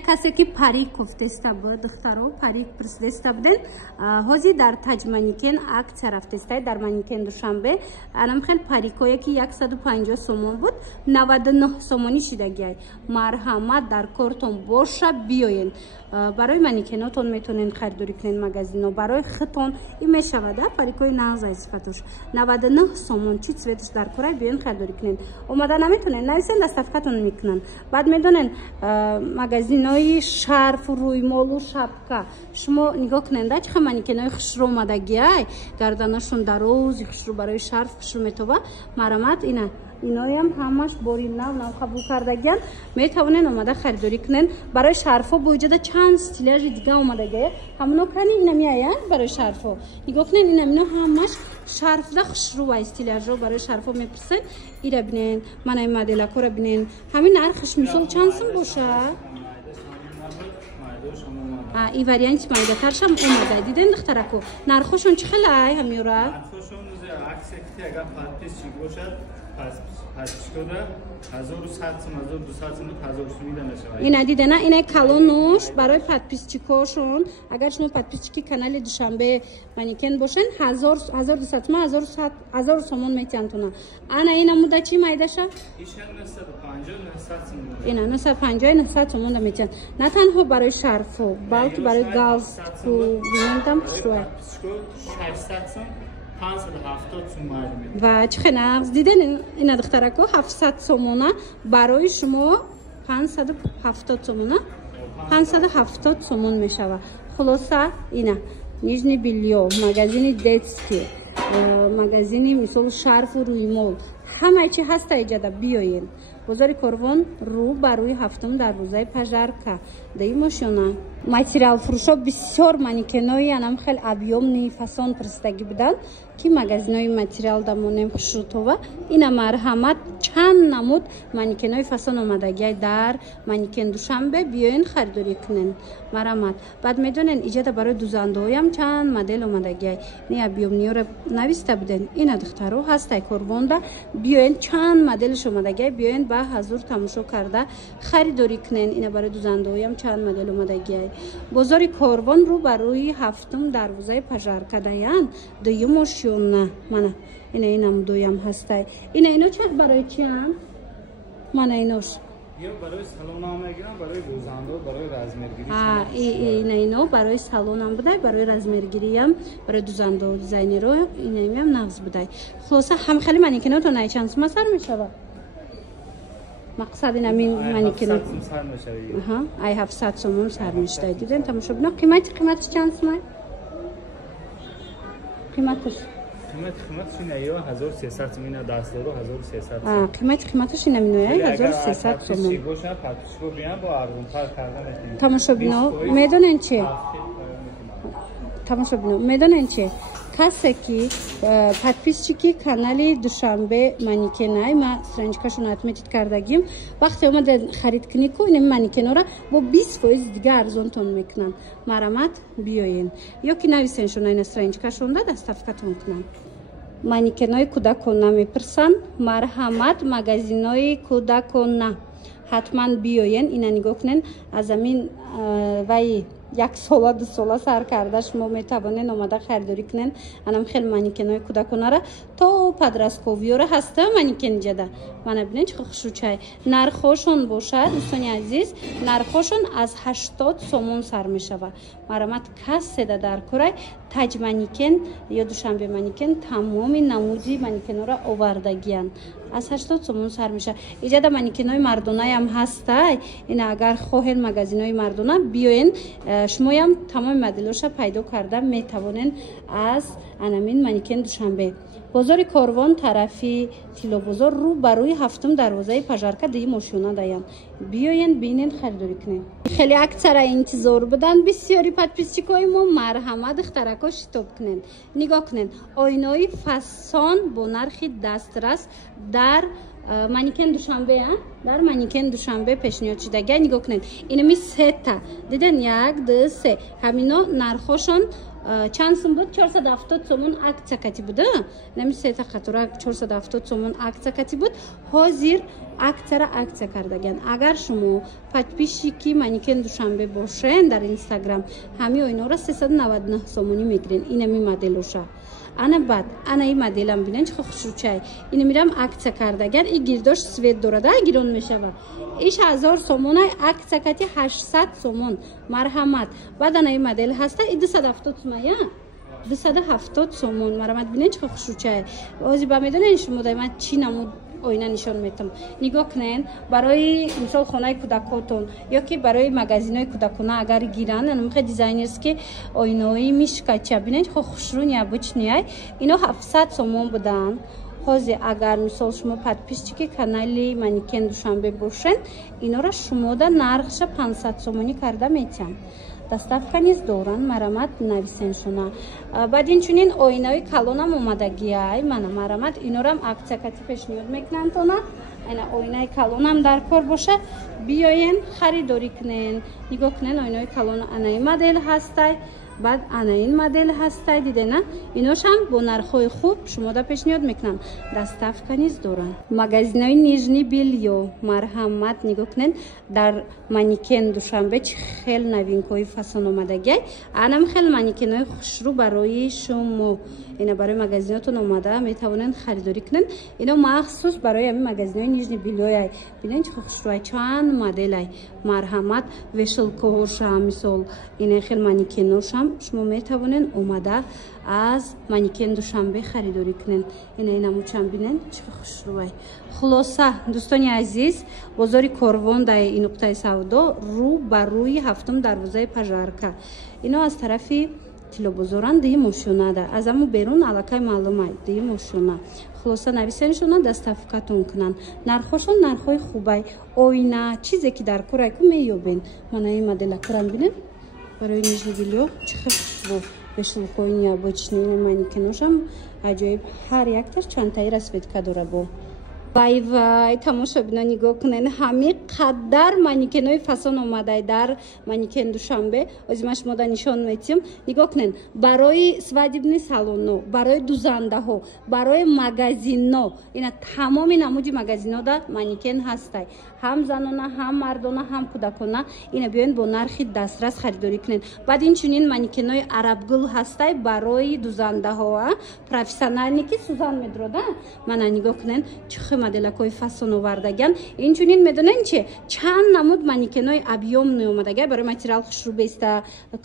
کسی که پاریک کوفتسته بود دخترو پاریک پرسیسته بودن هزی در تاج مانیکن اکت رفتسته در مانیکن دوشنبه انم خیلی پاریکایی که 150 سومون بود 99 سومونی شدگی مرحمت در کارتون باشه بیاین برای مانیکناتون میتونین خریداری کنین مغازینو برای خطون این میشوده پاریکای نغز صفتش 99 سومون چی سویتش در کره بیاین خریداری کنین اومدن نمیتونین نویسین دستفکتون میکنن بعد میدونن مغازینای شرف و روی مال و شبکه شما نگاه کننده چه مانیکنای خشرو اومدگی گردنشون دراز خشرو برای شرف خشرو میتوبه مرحمت اینایی هم همش باری نو قبول کردگیان میتوانین اومده خریداری کنین برای شرفا بوجود چند استیلاژ دیگه اومدگی همونو کنین اینا میاین برای شرفا نگاه کنین اینا همش شرف ده خشرو و استیلاژ رو برای شرفا میپرسن اینا ببینین من این مدل رو ببینین همین نرخش مثلا چند سم باشه این وریانت مایده ترشم اومده دیدن دخترکو نرخشون چه خیلی همیورا نرخشون عکس که اگر پادپیس چی باشه پس شده 1100 سم 1200 سم 1000 سم میده میشه این دیده نه این کالونوش برای پادپیسچیکاشون اگر شما پادپیسچیکی کانال دوشنبه مانیکن باشن 1200 سم 1000 سومون میتونن انا این مدت چی مایدشه ایشون 950 900 سم اینا 950 900 سومون میتونن نه تنها برای شرفو بلکه برای گالز کو ببینم شوه 600 سم 570 سومه و چه نغز دیدن این دخترکو 700 سومونه برای شما 570 سومونه 570 سومون میشوه خلاصه اینا نیژنی بیلیو مغازین دتسکی مغازین مثل شرف و روی مول همه چی هست ایجاده بیاین بازار کاروان رو برای هفتم در روزای پژارکا دی ماشینا ماتریال فروشا بسیار مانیکنایی انم خیلی ابیومنی فسون پرستگی بودن که مغازینای ماتریال دمونم خشوتوه اینا مرحمت چند نمود مانیکنای فسون اومدگی در مانیکن دوشنبه بیاین خریداری کنین مرحمت بعد میدونین ایجاد برای دوزنده هم چند مدل اومدگی نی ابیومنی رو نویسته بودن اینا دخترو هست کاروان را بیاین چند مدلش اومدگی بیاین با حضور تماشا کرده خریداری کنین اینا برای دوزنده هم چند مدل اومدگی بازار کاروان رو برای هفتم دروازه پژارکا دیان دویمشون من اینم دویم هسته اینا چه برای چی هم من ایناش یا برای سالن هم میگیرم برای دوزنده برای رزمرگیری اینا برای سالن هم بوده برای رزمرگیری هم برای دوزنده و دیزاینر رو اینا هم نغز بوده خلاصه هم خیلی مانیکنات اون چند سم سر میشه مقصد این همین مانیکن ای 700 سوم سر میشه دیدن تماشا ببین قیمتش چند سمه قیمتش اینه یا 1300 سم اینا دست دارو 1300 قیمتش اینه مینوه 1300 سوم چی باشه پاتشو بیان با ارزون تر کردن تماشا ببین میدونن چی تماشا ببین میدونن چی کسی که پادپیسچیکی کانال دوشنبه مانیکنای ما سرنجکاشون اتمیت کردگیم وقتی اومد خرید کنی کو این مانیکنا را با 20% دیگه ارزون تون میکنن مرحمت بیاین یا که نویسنشون این سرنجکاشون را دستفکتون کنن مانیکنای کودکان نمیپرسن مرحمت مغازینای کودکان حتما بیاین اینا نگاه کنین از همین وای یک سال دو سال سر کرده شما میتوانین اومده خریداری کنین انم خیلی مانیکنای کودکانه را تا پدرسکوویو را هسته مانیکن جده من ببینین چه خوشوچای نرخشون باشه دوستان عزیز نرخشون از 80 سومون سر میشوه مرحمت کسی در کره تاج مانیکن یا دوشنبه مانیکن تمام نمودی مانیکن را آوردگیان از 80 سومون سر میشه ایجاد مانیکنای مردونه هم هسته این اگر خواهین مغازینای مردونه بیاین شما هم تمام مدلش پیدا کرده میتوانین از انامین مانیکن دوشنبه بازار کاروان طرفی تیلو بازار رو برای هفتم دروازه پژارکا دی ماشینا دیان بیاین ببینین خریداری کنین خیلی اکثر انتظار بدن بسیاری پادپیسچیکای ما مرحمت اختراکاش توپ کنین نگاه کنین آینای فسان با نرخ دسترس در مانیکن دوشنبه در مانیکن دوشنبه پیشنهاد شده نگاه کنین اینمی سه تا دیدن یک دو سه همینا نرخشون чанд сум буд 470 сомон акция кати буда нами сета қатора 470 сомон акция кати буд ҳозир акцияра акция кардаган агар шумо подписчики манекен душанбе бошен дар инстаграм ҳами ойнора 399 сомонӣ мегирен инами моделоша ана бад ана и моделам бинен чӣ хушрӯчай ина мирам акция кардаган и гирдош свет дорада гирон мешава иш 1000 сомонай акция кати 800 сомон марҳамат бад ана и модел ҳаста и 270 сомая 270 сомон марҳамат бинен чӣ хушрӯчай ози ба медонен шумо дайман чӣ намуд ойна нишон метам нигоҳ кунен барои мисол хонаи кӯдакотон ё ки барои магазинои кӯдакона агар гиранд анамиқа дизайнерски ойнои мишкача бинен хо хушрӯ необычный ино 700 сомон буданд ҳозир агар мисол шумо подписчики канали манекен душанбе бошен инора шумода нархша 500 сомонӣ карда метиҳам доставка низ доранд марҳамат нависен шуна баъд инчунин ойнаи калонам омадагиай мана марҳамат инорам акция кати пешниҳод мекунам тона айна ойнаи калонам дар кор боша биёен харидорӣ кунен нигоҳ кунен ойнаи калон анаи модел ҳастай баъд анаин модел ҳастай дидена иношам бо нархҳои хуб шумода пешниҳод мекунам доставка низ доранд магазинои нижний бельё марҳамат нигоҳ кунен дар манекен душанбе чӣ хел новинкаҳои фасон омадагиай анам хел манекенҳои хушрӯ барои шумо ина барои магазинотон омада метавонен харидорӣ кунен ино махсус барои ҳамин магазинои нижний бельёяй бинен чӣ хушрӯай чанд моделай марҳамат вешилкаҳошам мисол ина хел манекеношам шумо метавонен омада аз манекен душанбе харидорӣ кунен ина инамучам бинен чӣ хушрӯай хулоса дӯстони азиз бозори корвон дар нуқтаи савдо рӯ ба рӯи 7 дарвозаи пажарка ино аз тарафи тилобозоран дии мошинада аз аму берун аллакай маълумай дии мошина хулоса нависеншона доставкатон кунанд нархошон нархҳои хубай ойна чизе ки дар корай ку меёбен мана ин модела карам бинем барои нижний бельё чӣ хел вешилкои необычный манекеношам аҷоиб ҳар якташ чандтаи расветка дора бо вай вай тамошобино нигоҳ кунен ҳами қадар манекенҳои фасон омадай дар манекен душанбе озима шумода нишон метиҳам нигоҳ кунен барои свадебни салонно барои дузандаҳо барои магазинно ина тамоми намуди магазинода манекен ҳастай ҳам занона ҳам мардона ҳам кӯдакона ина биёен бо нархи дастрас харидорӣ кунен баъд инчунин манекенҳои арабгул ҳастай барои дузандаҳо профессионалне ки сӯзан медурода мана нигоҳ кунен чихи моделакҳои фасон овардаган инчунин медонен чи чанд намуд манекенҳои объёмный омадаган барои материал хушрӯбеста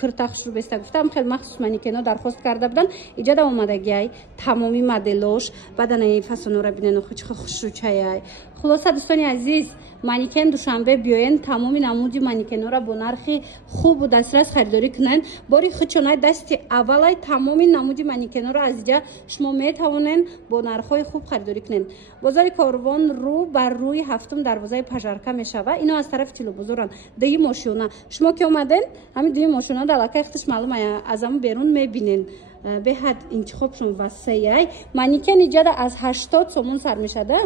кирта хушрӯбеста гуфтам хеле махсус манекенҳо дархост карда буданд иҷода омадагиай тамоми моделош баъданаи фасонора бинен охи чихи хушрӯчаяй хулоса дӯстони азиз манекен душанбе биёен тамоми намуди манекенҳоро бо нархи хубу дастрас харидорӣ кунанд бори хучонай дасти аввалай тамоми намуди манекенҳоро аз иҷа шумо метавонен бо нархҳои хуб харидорӣ кунед бозори корвон рӯ бар рӯи 7 дарвозаи пажарка мешава ино аз тарафи тилобозоран дии мошина шумо ки омаден ҳамин дии мошина далакай худаш маълумай аз аму берун мебинен беҳад интихобшон васеяй манекен иҷада аз 80 сомон сар мешада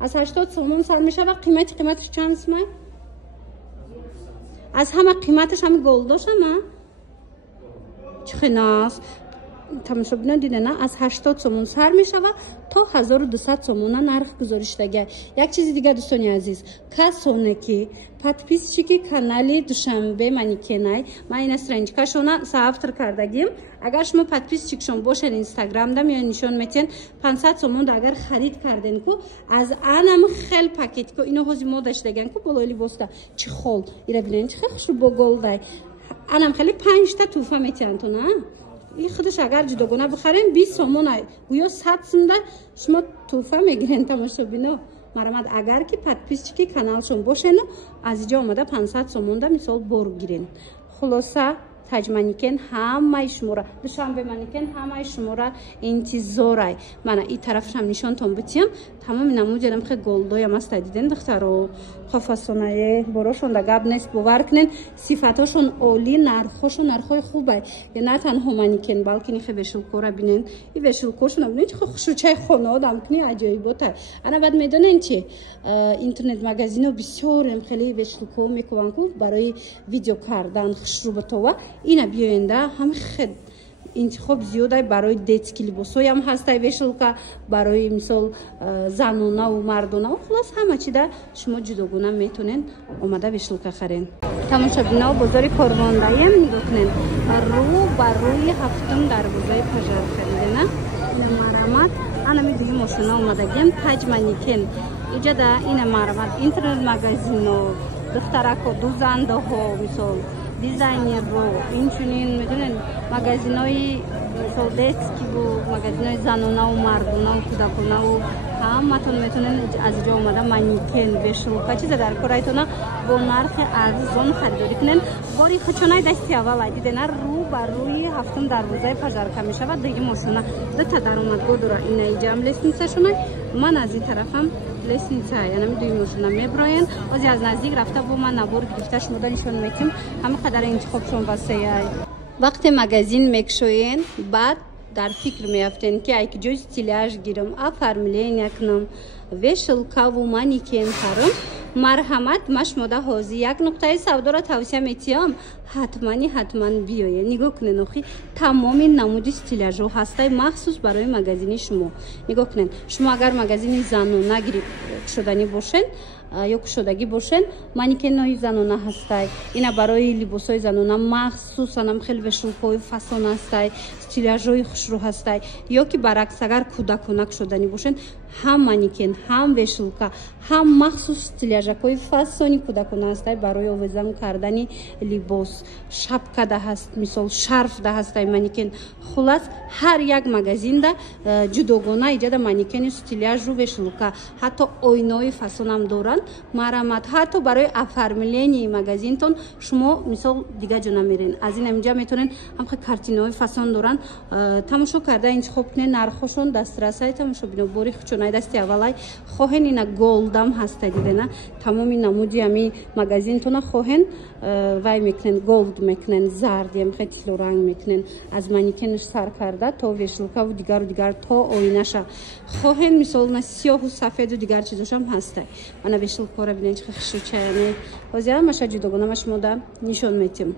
аз 80 сомон сар мешава қиматаш чанд сумай аз ҳама қиматаш ҳами голдошама чихинас тамошобино дидена аз 80 сомон сар мешава то 1200 сомона нарх гузориштага як чизи дигар дӯстони азиз касоне ки подписчики канали душанбе манекенай ман ина страничкашона сафтр кардагим агар шумо подписчикшон бошен инстаграмда меён нишон метиҳен 500 сомонда агар харид карден ку аз анам хел пакетико ино ҳози модаш даган ку болои либоста чӣ хол ира бинен чӣ хел хушрӯ бо голдай анам хели 5 та туҳфа метиҳанд то на ин худаш агар ҷудогона бихарен 20 сомон гӯё 100 сумда шумо туҳфа мегирен тамошобино марҳамат агар ки подписчики каналшон бошену аз иҷо омада 500 сомонда мисол бор гирен хулоса таҷ манекен ҳамаи шумора душанбе манекен ҳамаи шумора интизорай мана ин тарафшам нишонтон битиҳам тамоми намудиам хе голдоям аста диден духтаро хофасонае борошон да гап нест бовар кунен сифатошон оли нархошон нархҳои хубай я на танҳо манекен балки нихе вешилкора бинен и вешилкошона бинен чихо хушрӯчаи хонаодам куни аҷоиботай ана баъд медонен чи интернет магазино бисёрем хеле вешилкаҳо мекунанд ку барои видео кардан хушрӯботова ина биёенда ҳами хед интихоб зиёдай барои детский либосоям ҳастай вешилка барои мисол занонаву мардонаву хулос ҳама чида шумо ҷудогона метонен омада вешилка харен. тамошобинов бозори Корвондаем нигоҳ кунед. Рӯ ба рӯи ҳафтум дарвозаи пажар харидена. Ина марамат анами дуи мошина омадагем таҷ маникен. Иҷада ина марамат интернет магазино, духтарако, дузандаҳо, мисол дизайнерро, инчунин медонен магазинои мисол детскиву, магазинои занонаву мардонаву кӯдаконаву ҳаматон метонен аз ҷо омада маникен вешилка чиза дар корайтона бо нархи арзон харидорӣ кунен. бори хучонаи дасти аввал дидена рӯ ба рӯи ҳафтум дарвозаи пажарка мешавад. Деги мошина дута даромадгоҳ дора. Ина иҷаам лестницашона, ман аз ин тарафам лестница янами дуи мошина меброен. Ози аз наздик рафта бо ман набор гирифта шумода нишон метим. ҳама қадар интихобшон васеяй. вақте магазин мекушоен баъд дар фикр меафтен ки ай ки ҷои стиляж гирам, оформления кунам, вешилкаву маникен харам. марҳамат, ма шумода ҳозир як нуқтаи савдоро тавсия метиҳам. ҳатман биёед. нигоҳ кунед охи тамоми намуди стиляжҳо ҳастай махсус барои магазини шумо. нигоҳ кунед шумо агар магазини занона кушоданӣ бошен ё кушодагӣ бошен, маникенҳои занона ҳастай. ина барои либосҳои занона махсусанам хеле вешилкаҳои фасон ҳастай, стиляжҳои хушрӯ ҳастай. ё ки баръакс агар кӯдакона кушоданӣ бошен, ҳам маникен, ҳам вешилка, ҳам махсус стиляжакҳои фасони кӯдакона ҳастай барои овезан кардани либос. шапкада ҳаст, мисол шарфда ҳастай маникен. хулас ҳар як магазинда ҷудогона иҷада маникени стиляжу вешилка, ҳатто ойнаҳои фасонам доранд. марамат ҳатто барои оформленияи магазинтон шумо мисол дига ҷо намерен. аз ин инҷа метонен ҳамхе картинаҳои фасон доранд. тамошо карда интихоб кунед нархошон дастрасай. тамошобино бори хучонаи дасти аввалай хоҳен ина голдам ҳаста дидена тамоми намуди ами магазинтона хоҳен вай мекунен голд мекунен зард ямхе тилоранг мекунен аз маникенаш сар карда то вешилкаву дигару то ойнаша хоҳен мисол на сиёҳу сафеду дигар чизошам ҳастай. мана вешилкора бинен чӣ хушучаяне ҳозир ҳамаша ҷудогона шумода нишон метим.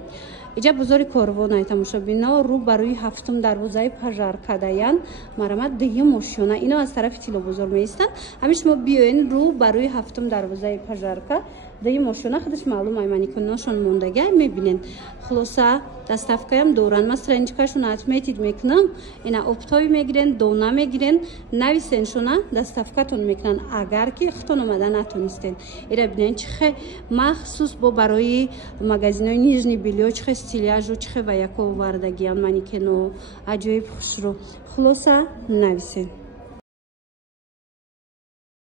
иҷа бозори Корвонай тамошобино рӯ ба рӯи ҳафтум дарвозаи пажаркадаян марамат деги мошина ино аз тарафи тилобозор меистанд. ҳамин шумо биёен рӯ ба рӯи ҳафтум дарвозаи пажарка деги мошина худаш маълум ай маникеношон мондагӣ мебинен. хулоса доставкаям доранд. ма страничкашон отметид мекунам. ина оптои мегирен, дона мегирен, нависеншона доставкатон мекунан агар ки хутон омада натонистен. ира бинен чихе махсус бо барои магазинои нижни билё чихе стиляжу чихе ваяко овардагиян маникено аҷоиб хушрӯ. хулоса нависен.